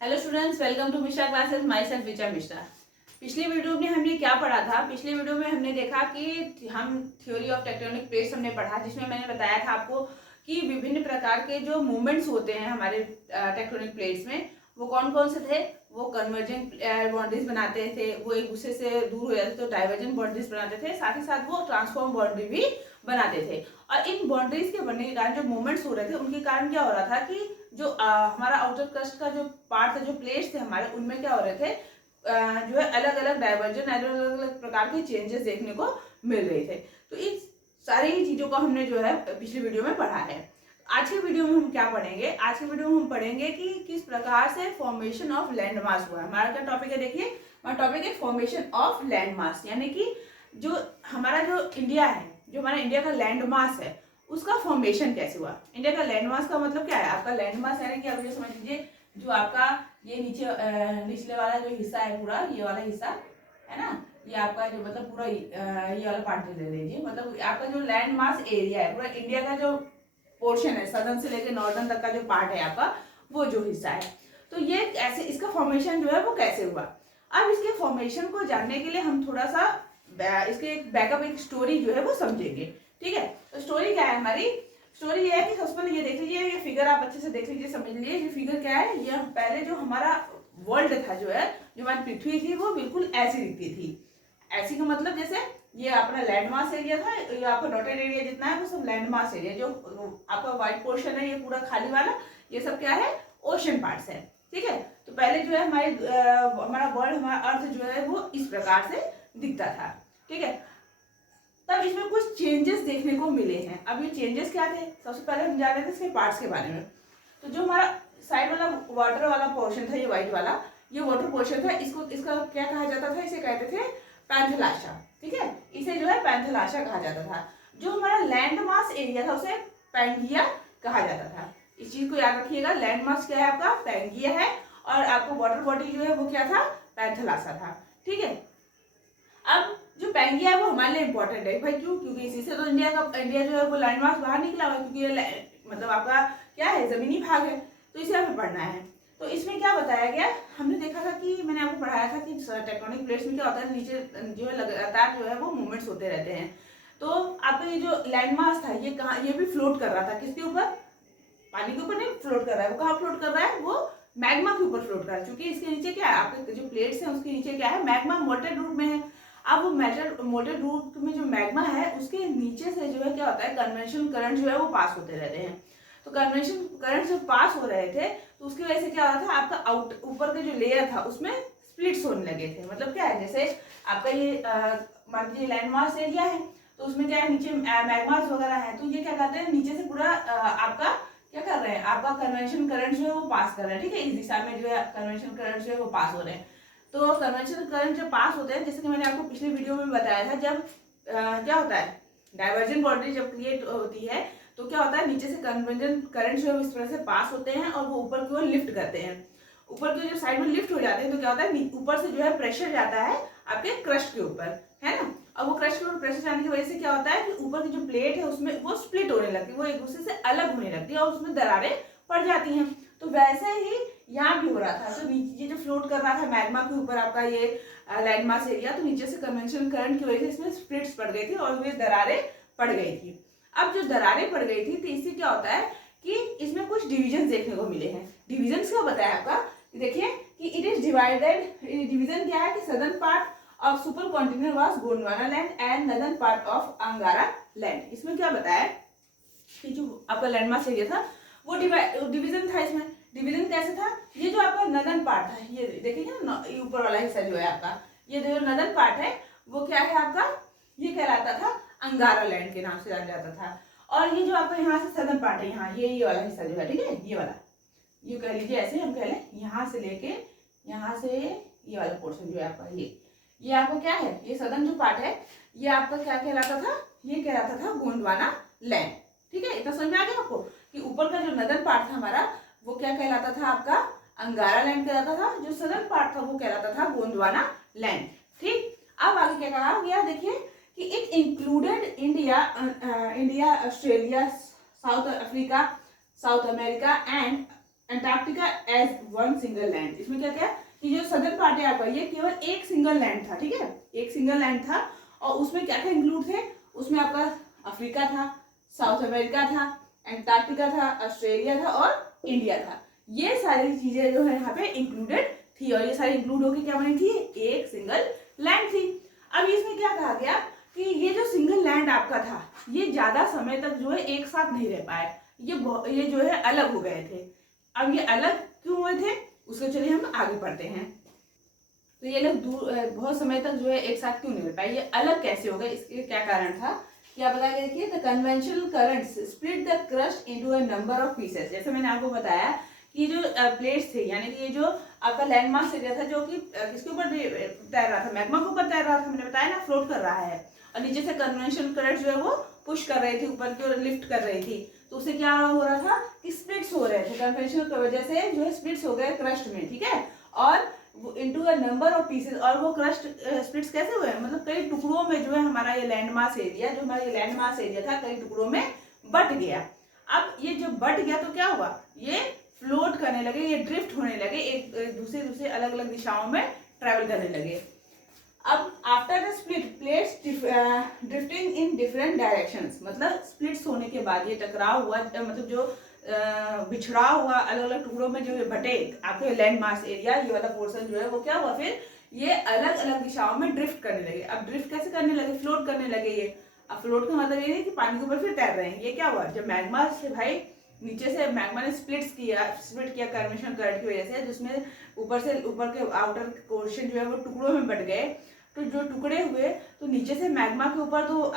Hello students, welcome to Mishra classes. Myself विचा मिश्रा। पिछली video में हमने क्या पढ़ा था? पिछली वीडियो में हमने देखा कि हम थ्योरी ऑफ टेक्टोनिक प्लेट्स हमने पढ़ा, जिसमें मैंने बताया था आपको कि विभिन्न प्रकार के जो मूवमेंट्स होते हैं हमारे टेक्टोनिक प्लेट्स में, वो कौन कौन से थे। वो कन्वर्जेंट बाउंड्रीज बनाते थे, वो एक दूसरे से दूर हो जाते तो डाइवर्जेंट बाउंड्रीज बनाते थे, साथ ही साथ वो ट्रांसफॉर्म बाउंड्री भी बनाते थे। और इन बाउंड्रीज के बनने के कारण जो मूवमेंट्स हो रहे थे, उनके कारण क्या हो रहा था कि जो हमारा आउटर क्रस्ट का जो पार्ट था, जो प्लेट्स थे हमारे, उनमें क्या हो रहे थे, जो है अलग अलग डाइवर्जन, अलग अलग प्रकार के चेंजेस देखने को मिल रहे थे। तो इस सारी चीजों को हमने जो है पिछली वीडियो में पढ़ा है। आज की वीडियो में हम क्या पढ़ेंगे? आज की वीडियो में हम पढ़ेंगे कि किस प्रकार से फॉर्मेशन ऑफ लैंड मास हुआ है। हमारा क्या टॉपिक है? देखिए, हमारा टॉपिक है फॉर्मेशन ऑफ लैंड मास, यानी कि जो हमारा जो इंडिया है, जो हमारा इंडिया का लैंड मास है, उसका फॉर्मेशन कैसे हुआ। इंडिया का लैंड मास का मतलब क्या है? आपका लैंड मास यानी कि आप ये समझ लीजिए, जो आपका ये निचले वाला जो हिस्सा है, पूरा ये वाला हिस्सा है ना, ये आपका जो मतलब पूरा ये वाला पार्ट ले लीजिए, मतलब आपका जो लैंड मास एरिया है, पूरा इंडिया का जो पोर्शन है, सदर्न से लेकर नॉर्दर्न तक का जो पार्ट है आपका, वो जो हिस्सा है, तो ये ऐसे इसका फॉर्मेशन जो है वो कैसे हुआ। अब इसके फॉर्मेशन को जानने के लिए हम थोड़ा सा इसके बैकअप एक स्टोरी जो है वो समझेंगे। ठीक है, तो स्टोरी क्या है हमारी? स्टोरी ये है कि सबसे पहले ये देख लीजिए, ये फिगर आप अच्छे से देख लीजिए, समझ लीजिए ये फिगर क्या है। ये पहले जो हमारा वर्ल्ड था, जो है जो हमारी पृथ्वी थी, वो बिल्कुल ऐसी दिखती थी। ऐसी का मतलब जैसे ये अपना लैंड मास एरिया था, ये आपका डॉटेड एरिया जितना है वो सब लैंड मास एरिया, जो आपका व्हाइट पोर्शन है ये पूरा खाली वाला, ये सब क्या है? ओशन पार्ट्स है। ठीक है, तो पहले जो है हमारा वर्ल्ड, हमारा अर्थ जो है वो इस प्रकार से दिखता था। ठीक है, तब इसमें कुछ चेंजेस देखने को मिले हैं। अब ये चेंजेस क्या थे? सबसे पहले हम जान रहे थे इसके पार्ट्स के बारे में। तो जो हमारा साइड वाला वाटर वाला पोर्शन था, ये व्हाइट वाला, ये वाटर पोर्शन था, इसका क्या कहा जाता था? इसे कहते थे पैंथेलाशा। ठीक है, इसे जो है पैंथेलाशा कहा जाता था। जो हमारा लैंड मास एरिया था, उसे पैंगिया कहा जाता था। इस चीज को याद रखिएगा, लैंड मास क्या है आपका? पैंगिया है, और आपको वाटर बॉडी जो है वो क्या था? पैंथेलाशा था। ठीक है, अब जो पैंगिया है वो हमारे लिए इंपॉर्टेंट है भाई। क्यों? क्योंकि इसी से तो इंडिया जो है वो लैंड मास बाहर निकला हुआ है, क्योंकि ये मतलब आपका क्या है? जमीनी भाग है, तो इसे हमें पढ़ना है। तो इसमें क्या बताया गया? हमने देखा था कि मैंने आपको पढ़ाया था कि टेक्टोनिक प्लेट्स में क्या होता है, नीचे जो है लगातार जो है वो मूवमेंट्स होते रहते हैं। तो आपका ये जो लैंड मास था, ये कहाँ? ये भी फ्लोट कर रहा था। किसके ऊपर? पानी के ऊपर नहीं फ्लोट कर रहा है। वो कहाँ फ्लोट कर रहा है? वो मैग्मा के ऊपर फ्लोट कर रहा है, क्योंकि इसके नीचे क्या है? आपके जो प्लेट्स हैं उसके नीचे क्या है? मैग्मा मोल्टेड रूप में है। अब वो मोल्टेड रूप में जो मैग्मा है, उसके नीचे से जो है क्या होता है? कन्वेंशन करंट जो है वो पास होते रहते हैं। तो कन्वेंशन करंट जब पास हो रहे थे, तो उसकी वजह से क्या हो रहा था? आपका ऊपर के जो लेयर था उसमें स्प्लिट्स होने लगे थे। मतलब क्या है? जैसे आपका ये मान लीजिए लैंड मास एरिया है, तो उसमें क्या है? नीचे मैग्मास वगैरह है, तो ये क्या कहते हैं? नीचे से पूरा आपका क्या कर रहे हैं? आपका कन्वेंशन करंट जो है वो पास कर रहे हैं। ठीक है, इस दिशा में जो है कन्वेंशन करंट जो है वो पास हो रहे हैं। तो कन्वेंशन करंट जब पास होते हैं, जैसे कि मैंने आपको पिछले वीडियो में बताया था, जब क्या होता है? डाइवर्जेंट बाउंड्री जब क्रिएट होती है, तो क्या होता है? नीचे से कन्वेंशन करंट जो है इस तरह से पास होते हैं, और वो ऊपर की ओर लिफ्ट करते हैं। ऊपर की जो साइड में लिफ्ट हो जाते हैं, तो क्या होता है? ऊपर से जो है प्रेशर जाता है आपके क्रस्ट के ऊपर, है ना। और वो क्रस्ट के ऊपर प्रेशर जाने की वजह से क्या होता है कि ऊपर की जो प्लेट है उसमें वो स्प्लिट होने लगती है, वो एक दूसरे से अलग होने लगती है, और उसमें दरारें पड़ जाती हैं। तो वैसे ही यहाँ भी हो रहा था। तो नीचे ये जो फ्लोट कर रहा था मैग्मा के ऊपर आपका ये लैंड मास एरिया, तो नीचे से कन्वेंशन करंट की वजह से इसमें स्प्लिट्स पड़ गई थी और वे दरारें पड़ गई थी। अब जो दरारें पड़ गई थी, तो इससे क्या होता है कि इसमें कुछ डिविजन देखने को मिले हैं। डिविजन क्या बताया आपका? देखिए कि इट इज डिवाइडेड। डिवीजन क्या है कि southern part of super continent was Gondwana land and northern part of अंगारा लैंड। इसमें क्या बताया कि जो आपका लैंड मास एरिया था वो डिवीजन था। इसमें डिवीजन कैसे था? ये जो आपका नदर्न पार्ट था, ये देखिए ना, ये ऊपर वाला हिस्सा जो है आपका, ये जो नदर्न पार्ट है वो क्या है आपका? ये कहलाता था अंगारा लैंड के नाम से जाना जाता था। और ये जो आपका यहाँ से सदर्न पार्ट है, यहाँ ये वाला हिस्सा जो है, ठीक है, ये वाला, ये कह लीजिए ऐसे हम कह लें, यहाँ से लेके यहाँ से ये वाला पोर्शन जो है आपका, ये आपका क्या है? ये सदर्न जो पार्ट है, ये आपका क्या कहलाता था? ये कहलाता था गोंडवाना लैंड। ठीक है, इतना समझ में आ गया आपको कि ऊपर का जो नदर्न पार्ट था हमारा, वो क्या कहलाता था? आपका अंगारा लैंड कहलाता था। जो सदर्न पार्ट था वो कहलाता था गोंडवाना लैंड। ठीक, अब आगे क्या कहा गया? देखिए कि it included India, Australia, South Africa, South America and Antarctica as one single land. इसमें क्या क्या कि जो सदर्न पार्ट है आपका ये केवल एक सिंगल लैंड था, ठीक है, एक सिंगल लैंड था। और उसमें क्या क्या इंक्लूड थे, उसमें आपका अफ्रीका था, साउथ अमेरिका था, अंटार्कटिका था, ऑस्ट्रेलिया था और इंडिया था। ये सारी चीजें जो है यहाँ पे इंक्लूडेड थी और ये सारी इंक्लूड होकर क्या बनी थी, एक सिंगल लैंड थी। अब इसमें क्या कहा गया कि ये जो सिंगल लैंड आपका था ये ज्यादा समय तक जो है एक साथ नहीं रह पाए, ये जो है अलग हो गए थे। अब ये अलग क्यों हुए थे उसको चलिए हम आगे पढ़ते हैं। तो ये लोग दूर बहुत समय तक जो है एक साथ क्यों नहीं रह पाए, ये अलग कैसे हो गए, इसके क्या कारण था, क्या बताया गया कि the conventional currents split the crust into a number of pieces. जैसे मैंने आपको बताया कि जो प्लेट्स थे यानी कि ये जो आपका लैंडमास एरिया था जो कि किसके ऊपर तैर रहा था, मैग्मा के ऊपर तैर रहा था, मैंने बताया ना, फ्लोट कर रहा है। और नीचे से कन्वेंशनल करंट जो है वो पुश कर रही थी, ऊपर की ओर लिफ्ट कर रही थी, तो उससे क्या हो रहा था कि स्प्लिट्स हो रहे थे, कन्वेंशनल की वजह से जो है स्प्लिट्स हो गए क्रस्ट में, ठीक है, और into a number of pieces. और वो क्रस्ट स्प्लिट्स कैसे हुए, मतलब कई टुकड़ों में जो है हमारा ये लैंडमास एरिया, जो हमारा ये लैंडमास एरिया था कई टुकड़ों में बट गया। अब ये जब बट गया तो क्या हुआ, ये फ्लोट करने लगे, ये ड्रिफ्ट होने लगे, एक दूसरे दूसरे अलग अलग दिशाओं में ट्रेवल करने लगे। अब after the split plates drifting in different directions, मतलब स्प्लिट्स होने के बाद ये टकराव हुआ, मतलब जो बिछड़ा हुआ अलग अलग टुकड़ों में जो बटे आपके लैंड मास एरिया, ये वाला पोर्शन जो है वो क्या हुआ, फिर ये अलग अलग दिशाओं में ड्रिफ्ट करने लगे। अब ड्रिफ्ट कैसे करने लगे, फ्लोट करने लगे ये। अब फ्लोट का मतलब ये नहीं कि पानी के ऊपर फिर तैर रहे हैं, ये क्या हुआ, जब मैग्मा से भाई नीचे से मैग्मा ने स्प्लिट किया कन्वेंशनल करंट की वजह से, जिसमें ऊपर के आउटर पोर्शन जो है वो टुकड़ों में बट गए, तो जो टुकड़े हुए तो नीचे से मैग्मा के ऊपर तो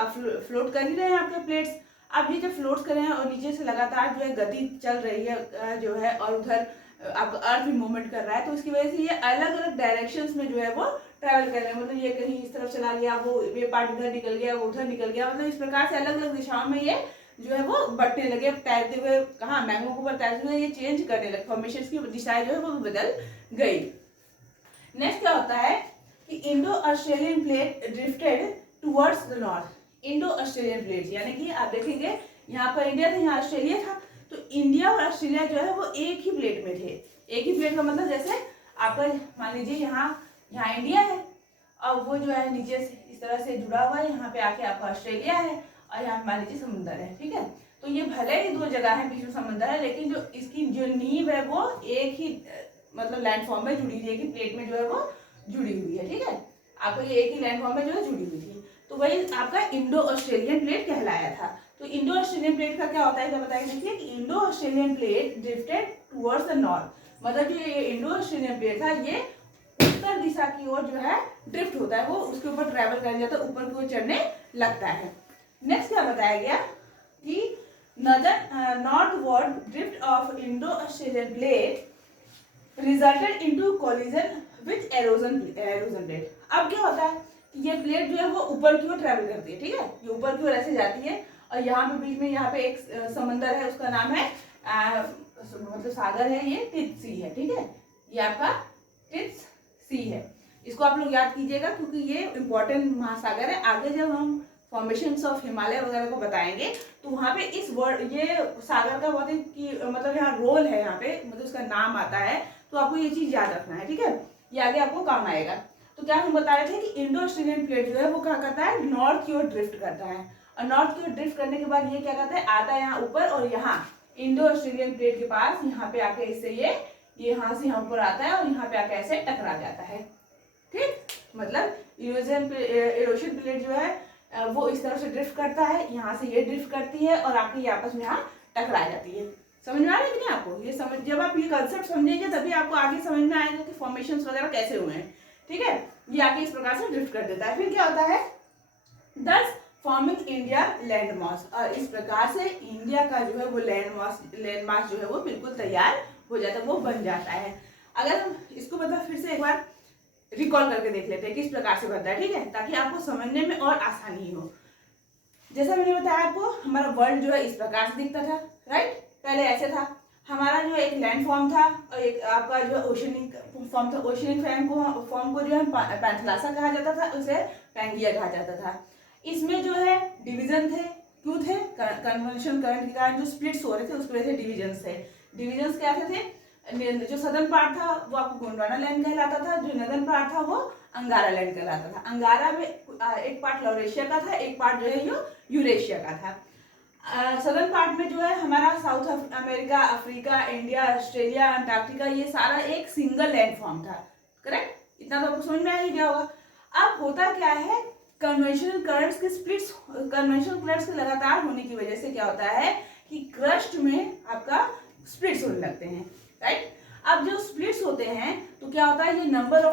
फ्लोट कर ही रहे हैं आपके प्लेट्स। अब ये जब फ्लोट कर रहे हैं और नीचे से लगातार जो है गति चल रही है जो है, और उधर आपका अर्थ भी मूवमेंट कर रहा है, तो इसकी वजह से ये अलग अलग डायरेक्शंस में जो है वो ट्रैवल कर रहे हैं, मतलब ये कहीं इस तरफ चला गया, वो ये पार्ट इधर निकल गया, वो उधर निकल गया, मतलब इस प्रकार से अलग अलग दिशाओं में ये जो है वो बढ़ने लगे, तैरते हुए, कहाँ मैग्मा के ऊपर तैरते हुए ये चेंज करने लगे, फॉर्मेशन की दिशाएं जो है वो बदल गई। नेक्स्ट क्या होता है कि Indo Australian plate drifted towards the north. Indo Australian plate यानी कि आप देखेंगे यहाँ पर इंडिया था, यहाँ ऑस्ट्रेलिया था, तो इंडिया और ऑस्ट्रेलिया जो है वो एक ही प्लेट में थे। एक ही प्लेट का मतलब जैसे आपका मान लीजिए यहाँ इंडिया है और वो जो है नीचे से इस तरह से जुड़ा हुआ है, यहाँ पे आके आपका ऑस्ट्रेलिया है और यहाँ मान लीजिए समुद्र है, ठीक है। तो ये भले ही दो जगह है, बीच में समुद्र है, लेकिन जो इसकी जो नींव है वो एक ही मतलब लैंडफॉर्म में जुड़ी हुई है, कि प्लेट में जो है वो जुड़ी हुई है, ठीक है। आपको ये एक ही लैंडफॉर्म में जो है जुड़ी हुई थी, तो वही आपका इंडो ऑस्ट्रेलियन प्लेट कहलाया था। तो इंडो ऑस्ट्रेलियन प्लेट का क्या होता है, क्या बताइए, देखिए कि Indo Australian plate drifted towards the north, मतलब जो ये इंडो ऑस्ट्रेलियन प्लेट था ये उत्तर दिशा की ओर जो है ड्रिफ्ट होता है, वो उसके ऊपर ट्रेवल कर जाता है, ऊपर की ओर चढ़ने लगता है। नेक्स्ट क्या बताया गया कि northward drift of Indo Australian plate resulted into collision with halogen plate. अब क्या होता है कि ये प्लेट जो है वो ऊपर की ओर ट्रेवल करती है, ठीक है, ये ऊपर की ओर ऐसे जाती है और यहाँ पे बीच में यहाँ पे एक समंदर है, उसका नाम है मतलब सागर है, ये टिट्स सी है, ठीक है, ये आपका टिट्स सी है। इसको आप लोग याद कीजिएगा क्योंकि ये इंपॉर्टेंट महासागर है। आगे जब हम फॉर्मेशंस ऑफ हिमालय वगैरह को बताएंगे तो वहाँ पे इस वर्ड ये सागर का बहुत ही मतलब यहाँ रोल है, यहाँ पे मतलब उसका नाम आता है, तो आपको ये चीज याद रखना है, ठीक है, ये आगे आपको काम आएगा। तो क्या हम बता रहे थे कि इंडो ऑस्ट्रेलियन प्लेट जो है वो क्या करता है, नॉर्थ की ओर ड्रिफ्ट करता है, और नॉर्थ की ओर ड्रिफ्ट करने के बाद ये क्या करता है, आता है यहाँ ऊपर, और यहाँ इंडो ऑस्ट्रेलियन प्लेट के पास यहाँ पे आके इससे ये यहाँ से यहाँ ऊपर आता है और यहाँ पे आके ऐसे टकरा जाता है, ठीक, मतलब इरोजन प्लेट जो है वो इस तरह से ड्रिफ्ट करता है, यहाँ से ये ड्रिफ्ट करती है और आके ये आपस में यहाँ टकरा जाती है। समझ में आ रहा है कि नहीं आपको, ये समझ, जब आप ये कंसेप्ट समझेंगे तभी आपको आगे समझ में आएगा कि फॉर्मेशंस वगैरह कैसे हुए हैं, ठीक है। ये आके इस प्रकार से ड्रिफ्ट कर देता है, फिर क्या होता है, दस फॉर्मिंग इंडिया लैंडमास, और इस प्रकार से इंडिया का जो है वो लैंडमास जो है वो बिल्कुल तैयार हो जाता है, वो बन जाता है। अगर हम इसको मतलब फिर से एक बार रिकॉल करके देख लेते हैं किस प्रकार से बनता है, ठीक है, ताकि आपको समझने में और आसानी हो। जैसा मैंने बताया आपको, हमारा वर्ल्ड जो है इस प्रकार से दिखता था, राइट, पहले ऐसे था, हमारा जो एक लैंड फॉर्म था और एक आपका जो ओशनिक फॉर्म था, ओशनिक फॉर्म को जो है पैंथलासा कहा जाता था, उसे पैंगिया कहा जाता था। इसमें जो है डिवीजन थे, क्यों थे, कन्वेंशनल करंट के कारण जो स्प्लिट्स हो रहे थे उसकी वजह से डिविजन्स थे। डिविजन्स क्या थे, जो सदर्न पार्ट था वो आपको गोंडवाना लैंड कहलाता था, जो नदर्न पार्ट था वो अंगारा लैंड कहलाता था। अंगारा में एक पार्ट लॉरेशिया का था, एक पार्ट जो है ये यूरेशिया का था। सदर्न पार्ट में जो है हमारा south America, Africa, India, Australia, Antarctica, ये सारा एक सिंगल लैंड फॉर्म था। करेक्ट? इतना तो आपको समझ में आ ही गया होगा। अब होता क्या है, कन्वेंशनल करंट्स के स्प्लिट्स, कन्वेंशनल करंट्स के लगातार होने की वजह से क्या होता है कि क्रस्ट में आपका स्प्लिट्स होने लगते हैं, राइट? अब जो स्प्लिट्स होते हैं तो क्या होता है, ये नंबर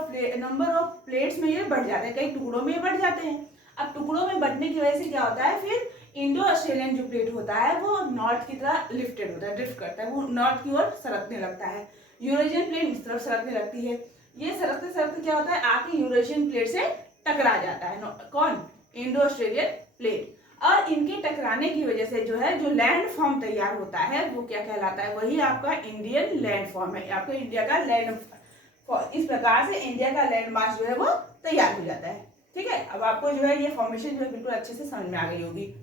ऑफ प्लेट्स में ये बढ़ जाते हैं, कई टुकड़ों में बढ़ जाते हैं। अब टुकड़ों में बढ़ने की वजह से क्या होता है, फिर इंडो ऑस्ट्रेलियन जो प्लेट होता है वो नॉर्थ की तरह लिफ्टेड होता है, ड्रिफ्ट करता है, वो नॉर्थ की ओर सरकने लगता है। यूरेशियन प्लेट इस तरफ सरकने लगती है। ये सरकते सरकते क्या होता है, आके यूरेशियन प्लेट से टकरा जाता है। कौन? Indo Australian plate. और इनके टकराने की वजह से जो है जो लैंड फॉर्म तैयार होता है वो क्या कहलाता है, वही आपका इंडियन लैंड फॉर्म है, आपका इंडिया का लैंड। इस प्रकार से इंडिया का लैंड मास जो है वो तैयार हो जाता है। ठीक है, अब आपको जो है ये फॉर्मेशन जो है बिल्कुल अच्छे से समझ में आ गई होगी।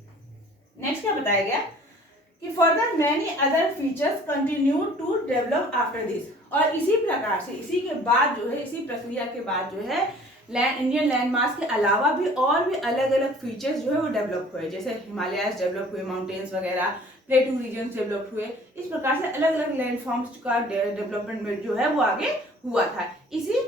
नेक्स्ट क्या बताया गया कि further many other features continue to develop after this, और इसी प्रकार से इसी के बाद जो है, इसी प्रक्रिया के बाद जो है इंडियन लैंड मास के अलावा भी और भी अलग अलग फीचर्स जो है वो डेवलप हुए, जैसे हिमालयाज डेवलप हुए, माउंटेन्स वगैरह, प्लेटू रीजन डेवलप हुए। इस प्रकार से अलग अलग लैंड फॉर्म्स का डेवलपमेंट जो है वो आगे हुआ था इसी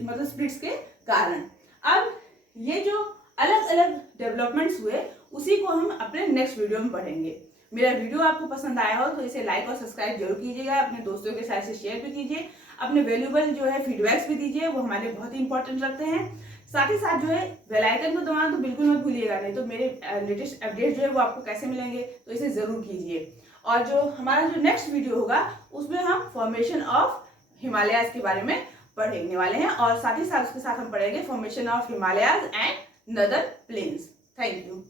मतलब स्प्लिट्स के कारण। अब ये जो अलग अलग डेवलपमेंट्स हुए उसी को हम अपने नेक्स्ट वीडियो में पढ़ेंगे। मेरा वीडियो आपको पसंद आया हो तो इसे लाइक और सब्सक्राइब जरूर कीजिएगा, अपने दोस्तों के साथ शेयर भी कीजिए, अपने वैल्यूएबल जो है फीडबैक्स भी दीजिए, वो हमारे लिए बहुत ही इंपॉर्टेंट रखते हैं। साथ ही साथ जो है बेल आइकन को दबाना तो बिल्कुल मत भूलिएगा, नहीं तो मेरे लेटेस्ट अपडेट जो है वो आपको कैसे मिलेंगे, तो इसे जरूर कीजिए। और जो हमारा जो नेक्स्ट वीडियो होगा उसमें हम फॉर्मेशन ऑफ हिमालयाज के बारे में पढ़ने वाले हैं, और साथ ही साथ उसके साथ हम पढ़ेंगे formation of Himalayas and northern plains. Thank you.